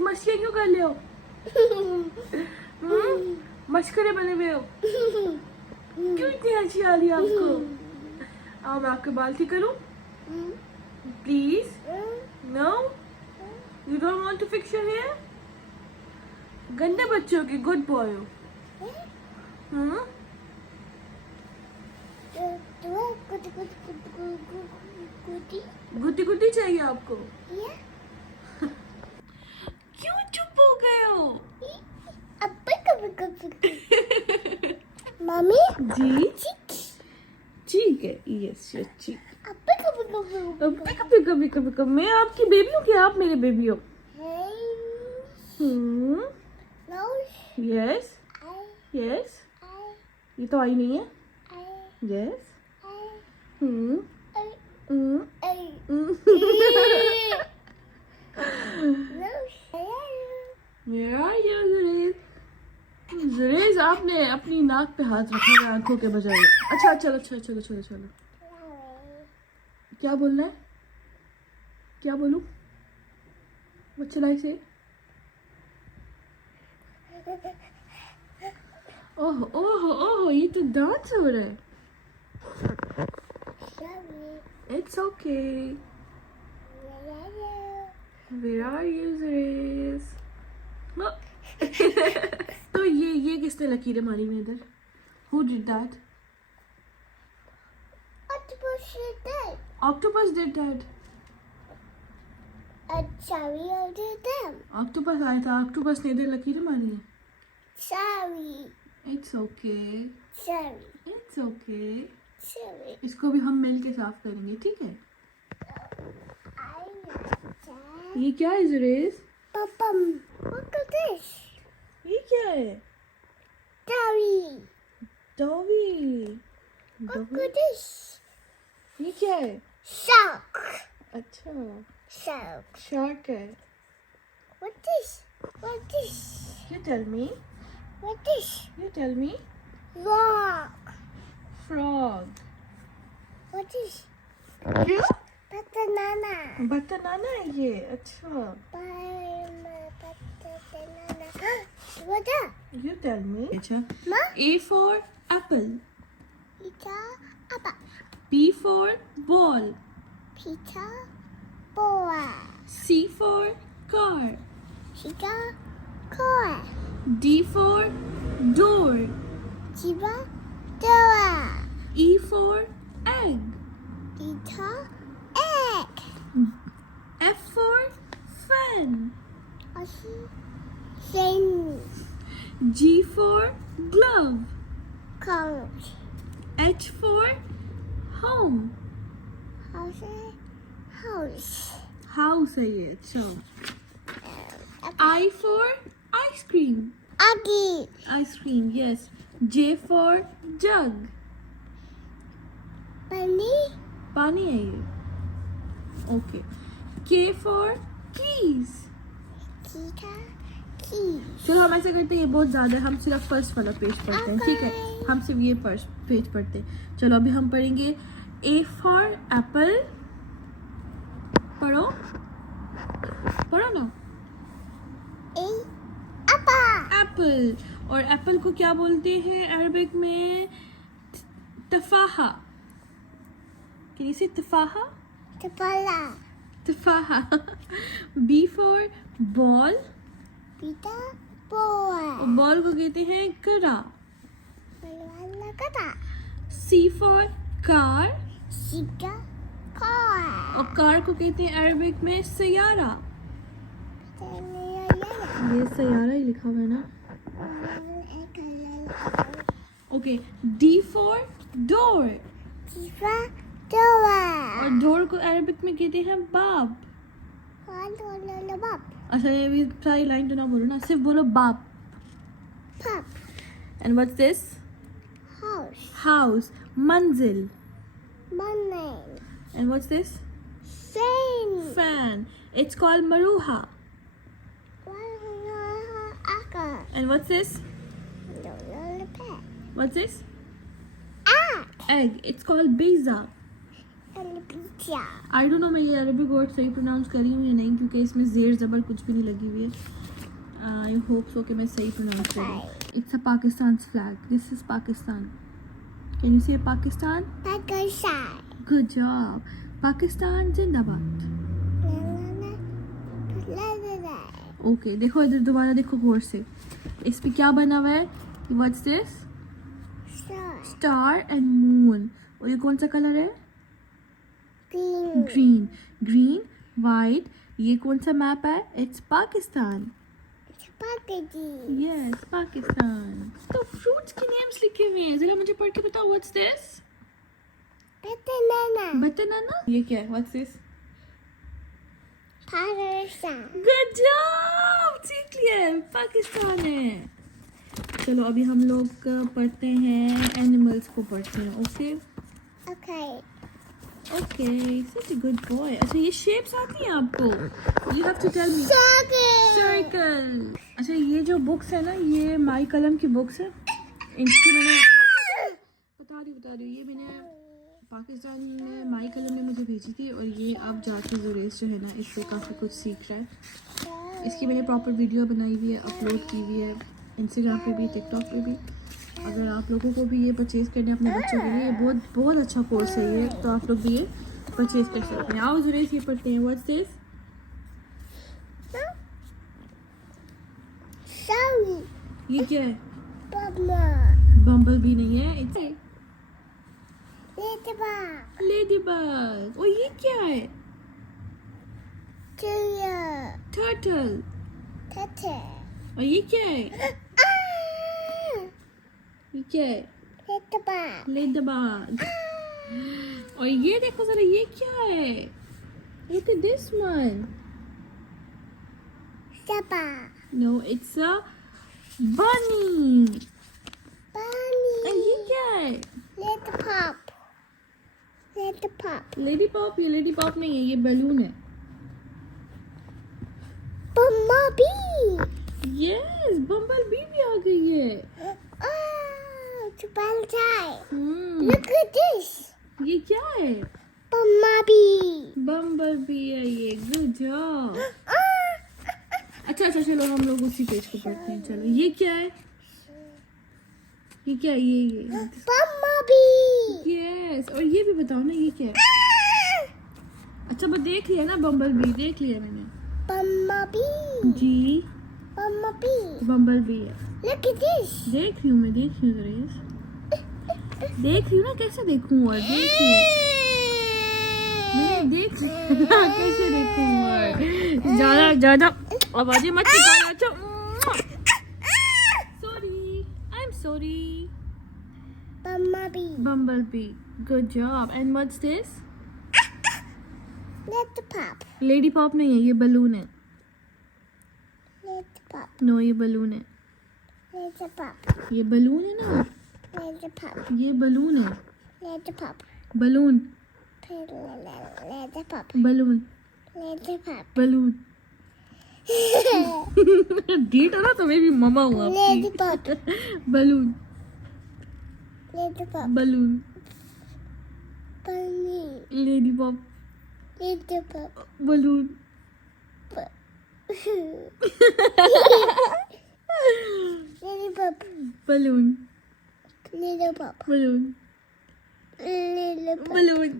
मस्तियाँ क्यों कर ले हो? मस्करे बने हुए हो? क्यों इतनी हंसी आ रही है आपको? आओ मैं आपके बाल ठीक करूं? Please? No? You don't want to fix your hair? गंदे बच्चे हो कि गुड बॉय हो? गुड्डी गुड्डी चाहिए आपको? क्यों चुप हो गए हो? मम्मी जी ठीक है, यस यस ठीक। कभी मैं आपकी बेबी हूँ कि आप मेरे बेबी हो? यस यस, ये तो आई नहीं है। यस जुरेज, आपने अपनी नाक पे हाथ रखा है आंखों के बजाय। अच्छा चलो चलो चलो चलो चलो, क्या बोलना है? क्या बोलूं? What shall I say? ओह ओह ओह, ये तो डांस हो रहा है। It's okay. Where are you, Zureez? तो ये किसने लकीरें मारी हुई इधर? Who did that? Octopus did that. Octopus आया था, octopus ने इधर लकीरें मारी हैं। It's okay. It's okay. इसको भी हम मिल के साफ करेंगे, ठीक है? ये क्या है जुरेज? Look at this. ये क्या है? डॉवी। Look at this. ये क्या है? Shark. अच्छा, Shark. शार्क है। What this? You tell me. What this? You tell me. Rock. Frog. What this? क्या? Banana. बनाना है ये, अच्छा। Banana. What that? You tell me. अच्छा। Ma? A for apple. Pizza. Appa. B for ball. Pizza. Boa. C for car. Chica. Core. D for door. Chiba. Doa. E for egg. Pizza. Egg. F for fan. Ashi. Sing. G for glove. Couch. H for home. House. House. House है ये, अच्छा। I for ice cream. Aggie. Ice cream, yes. J for jug. Bunny. पानी है ये, okay. K for keys. Kita. Keys. चलो हम ऐसा करते हैं, ये बहुत ज़्यादा है, हम सिर्फ फर्स्ट वाला पेज पढ़ते हैं, ठीक है? हम सिर्फ ये फर्स्ट पेज पढ़ते हैं। चलो अभी हम पढ़ेंगे A for apple. पढ़ो पढ़ो ना। A. Appa. एप्पल, और एप्पल को क्या बोलते हैं अरबिक में? तफाहा। Can you say तफाहा? Tapala. तफाहा। B for ball, Pita. Boa. और बॉल को कहते हैं करा। Malala kata. C for car, Chica. Core. और कार को कहते हैं अरबिक में सयारा। ये सयारा ही लिखा हुआ है ना? Okay. D for door, Tifa. Doa. और डोर को अरबिक में कहते हैं बाब। Bab. अच्छा, ये भी सारी लाइन तो ना बोलो ना, सिर्फ बोलो बाप। Pop. And what's this? House. House, मंजिल। Money. And what's this? Sing. Fan, it's called मरूहा। Aka. And what's this? Pet. What's this? Ah. Egg, it's called pizza. and pizza. I don't know मैं ये Arabic word सही pronounce कर रही हूँ या नहीं, क्योंकि इसमें ज़ेर ज़बर कुछ भी नहीं लगी हुई है. आई होप सो कि मैं सही प्रोनाउंस कर रही हूँ. It's a Pakistan flag. This is Pakistan. Can you say Pakistan? Pakistan. Good job. Pakistan जिंदाबाद. ओके देखो इधर दोबारा देखो गौर से. इस पे क्या बना हुआ है? What's this? Star. Star and moon. और ये कौन सा कलर है? Green. ग्रीन. Green white. ये कौन सा मैप है? It's Pakistan. Spaghetti. Yes Pakistan. तो फ्रूट्स के नेम्स लिखे हुए हैं, जरा मुझे पढ़ के बताओ. What's this? Banana. बनाना. ये क्या है? What's this? Pakistan. Good job. सीख लिया. पाकिस्तान है. चलो अभी हम लोग पढ़ते हैं एनिमल्स को पढ़ते हैं. Okay Okay. Okay. Such a good boy. अच्छा ये शेप्स आती हैं आपको? You have to tell me. Circle. Circle. अच्छा ये जो बुक्स है ना, ये माई कलम की बुक्स है. इनकी मैंने बता रही हूँ ये मैंने पाकिस्तान में माई कलम ने मुझे भेजी थी, और ये अब जाके जुरेस जो है ना इससे काफ़ी कुछ सीख रहा है. इसकी मैंने प्रॉपर वीडियो बनाई हुई है, अपलोड की हुई है इंस्टाग्राम पे भी, टिकटॉक पे भी. अगर आप लोगों को भी ये परचेज़ करने अपने बच्चों के लिए, ये बहुत बहुत अच्छा कोर्स है ये, तो आप लोग भी ये परचेज़ कर सकते हैं. आओ जुरेस ये पढ़ते हैं. What's this? Sorry. ये क्या है? Mama. बम्बल भी नहीं है. It's Little bug. Lady bug. और ये क्या है? Cheer. टर्टल. Tete. और ये क्या है? Ah. ये क्या है? Little bug. Lady bug. और ये देखो जरा, ये क्या है? Look at this one. Saba. No, it's a bunny. Bunny. और ये क्या है? Little pop. Little pop. Lady pop. ये लेडी पॉप नहीं है, ये बैलून है. Bumblebee. यस बम्बल बी भी आ गई है. Oh, it's a bonsai. Hmm. Look at this. ये क्या है? Bumblebee. बम्बल बी है ये. Good job. अच्छा चलो हम लोग उसी पेज को पढ़ते हैं. चलो ये क्या है? ये क्या है? ये Bumblebee. यस. और ये भी बताओ ना, ये क्या है? अच्छा मैं देख लिया ना, बम्बल बी देख लिया मैंने. Bumblebee. जी Bumblebee. बम्बल बी है. Look at this. देख रही हूँ मैं, देख रही हूँ जरा यस. देख रही हूँ ना, कैसे देखूँ और देख रही हूँ मैं, देख कैसे देखूँ और ज्यादा आवाजें मत निकालना. अच्छा sorry. I am sorry. Bumblebee. Bumblebee. Good job. And what's this? Little pop. Lady pop नहीं है, ये बलून है. Little pop. नो ये बलून है. Little pop. ये बलून है ना, Little pop. ये बलून है. Little pop. Balloon. Little pop. Balloon. Little pop. Balloon. डीट है ना, तो मैं भी ममा हूँ Little pop. आपकी. Balloon. Little pop. Balloon. Bunny. Lady pop. Little pop. Balloon. Little pop. Balloon. Little pop. Balloon. Little pop. Balloon.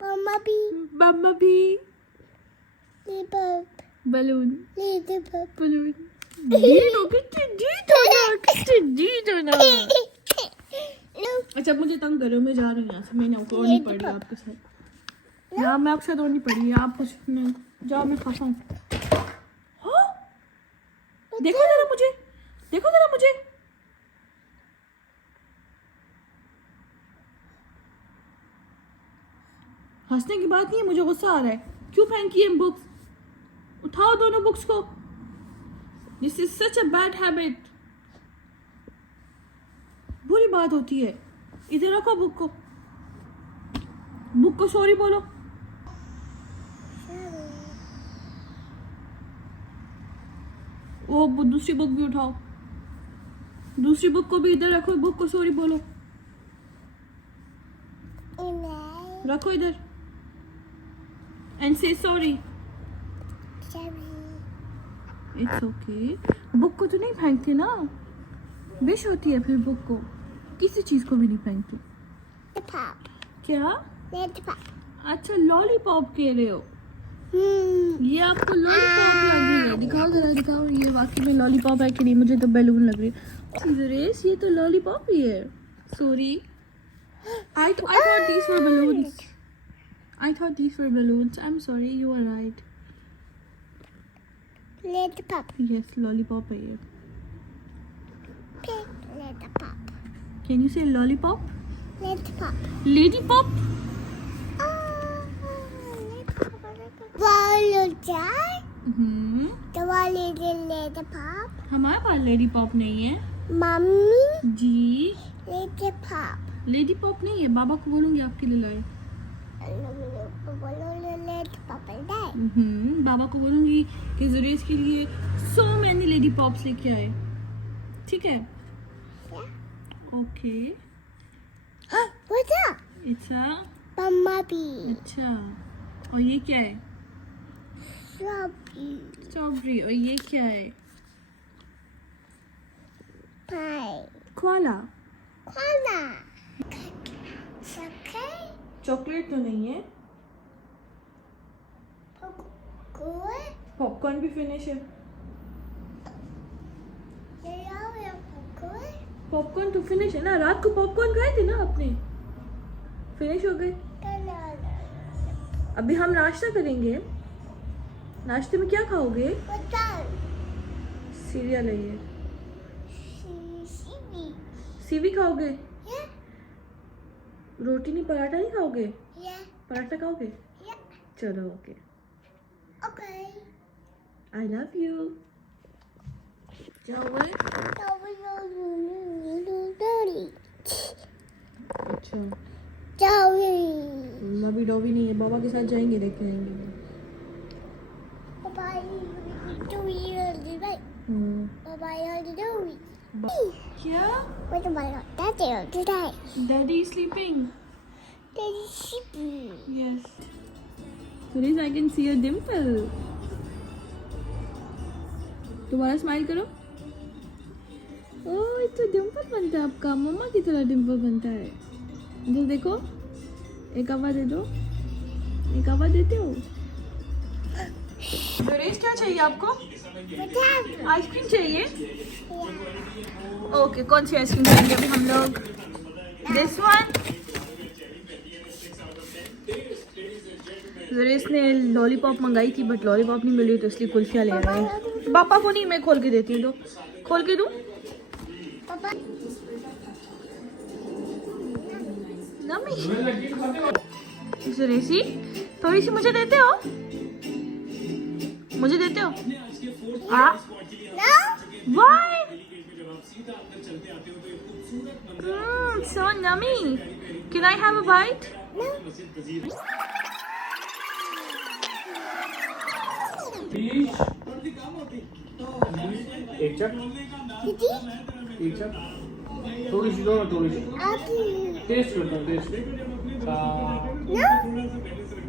Bumblebee. Bumblebee. Little pop. Balloon. Little pop. Balloon. डीट हो कितनी डीट हो ना, कितनी डीट हो ना. Look. अच्छा मुझे तंग करो, मैं जा रही हूँ यहाँ से. मैंने और नहीं पढ़ी आपके साथ. यहाँ मैं आपके साथ और नहीं पढ़ी. आप कुछ मैं जाओ, मैं खाता हूँ. हाँ? देखो जरा मुझे, देखो जरा मुझे. हंसने की बात नहीं है, मुझे गुस्सा आ रहा है. क्यों फेंकी है बुक्स? उठाओ दोनों बुक्स को. This is such a bad habit. बुरी बात होती है. इधर रखो बुक को. बुक को सॉरी बोलो. वो दूसरी बुक भी उठाओ. दूसरी बुक को भी इधर रखो, बुक को सॉरी बोलो, रखो इधर एंड से सॉरी. It's okay. बुक को तो नहीं फेंकते ना, विश होती है फिर बुक को, किसी चीज को भी नहीं फेंकते. क्या? अच्छा लॉलीपॉप कह रहे हो. ये आपको लॉलीपॉप लग रही है, दिखाओ जरा, दिखाओ ये वाकई में लॉलीपॉप है कि नहीं. मुझे तो बैलून लग रही है. जुरेश ये तो लॉलीपॉप ही है. Sorry, I thought these were balloons. I thought these were balloons. I'm sorry, you are right. Lollipop. Yes, lollipop है ये. Pink lollipop. Can you say lollipop? Lollipop. Lady pop? Lollipop. Hmm. Lollipop. हमारे पास lady pop नहीं है. Mommy. जी. Lollipop. Lady pop नहीं है, बाबा को बोलूंगी आपके लिए लाए. बाबा को बोलूंगी कि जुरेश के लिए so many लेडी पॉप्स लेके आए. ठीक है? Okay. What's up? It's a. Bumblebee. अच्छा. और ये क्या है? Strawberry. स्ट्रॉबेरी. और ये क्या है? Pie. Cola. Cola. Okay. Chocolate तो नहीं है. Popcorn. पॉपकॉर्न भी फिनिश है. Popcorn. पॉपकॉर्न तो फिनिश है ना, रात को पॉपकॉर्न खाए थे ना आपने, फिनिश हो गए. अभी हम नाश्ता करेंगे. नाश्ते में क्या खाओगे? सीरियल है ये. सीवी खाओगे? रोटी नहीं, पराठा नहीं खाओगे? पराठा खाओगे? चलो ओके. I love you. क्या हुआ है? अच्छा. अभी डॉबी नहीं है, बाबा के साथ जाएंगे, लेके आएंगे. क्या? Daddy sleeping. Yes. Suresh, I can see your dimple. दोबारा स्माइल करो. ओह, तो डिम्पल बनता है आपका, मम्मा की तरह डिम्पल बनता है. इधर देखो, एक आवाज दे दो. एक आवाज देते हो? सुरेश क्या चाहिए आपको? आइसक्रीम चाहिए? ओके, कौन सी आइसक्रीम खाएंगे अभी हम लोग? This one. जुरेश ने लॉलीपॉप मंगाई थी बट लॉलीपॉप नहीं मिल रही, तो इसलिए कुल्फियाँ ले रहे हैं. पापा को नहीं, मैं खोल के देती हूँ. तो खोल के दूँ? जुरेशी, थोड़ी सी मुझे देते हो? मुझे देते हो? Why? So yummy. Can I have a bite? एक चक. थोड़ी सी दो ना, थोड़ी सी टेस्ट करता हूँ. टेस्ट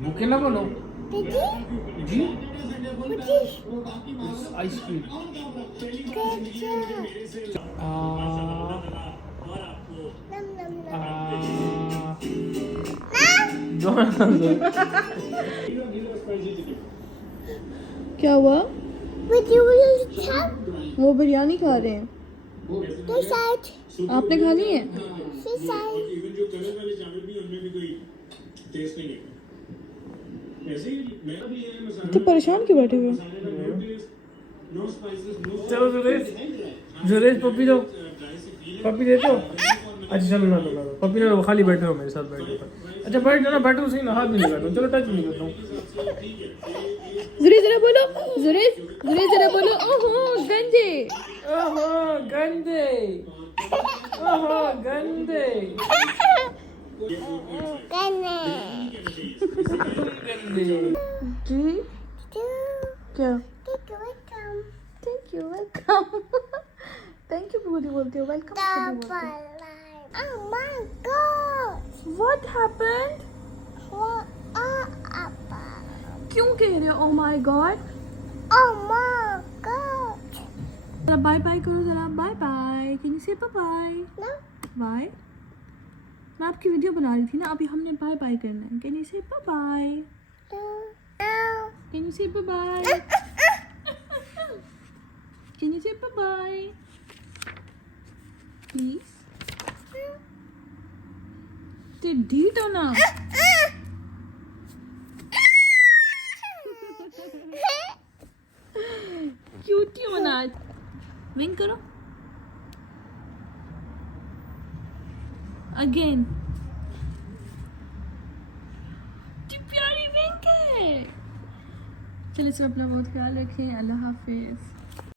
भूखे ना बनो जी. आइसक्रीम. क्या हुआ? वो बिरयानी खा रहे हैं. आपने खानी है? तो परेशान क्यों बैठे हुए? चलो जुरेश, जुरेश पप्पी दो. पप्पी देते हो? अच्छा चलो ना लो, पप्पी ना लो, खाली बैठे हो मेरे साथ. बैठो. अच्छा बैठ जाओ ना, बैठो सही ना, हाथ भी नहीं बैठो. चलो टच नहीं करता हूँ. जुरेश जरा बोलो. जुरेश, जुरेश जरा बोलो. ओहो गंदे. ओहो गंदे. ओहो गंदे. गंदे. जी क्या? Thank you, welcome. Thank you Modi बोलते हो? वेलकम मोदी बोलते हो. Oh my God. What happened? क्यों कह रहे हो oh my god? Oh my God. जरा बाय बाय करो, जरा bye bye. Can you say bye bye? No. Bye. मैं आपकी वीडियो बना रही थी ना, अभी हमने बाय बाय करना है. Can you say bye bye? No. Can you say bye bye? Can you say bye bye? Please. टिड्डी तो ना. क्यूटी बना. विंक करो. अगेन. प्यारी विंक है. चलिए सब अपना बहुत ख्याल रखें. अल्लाह हाफिज.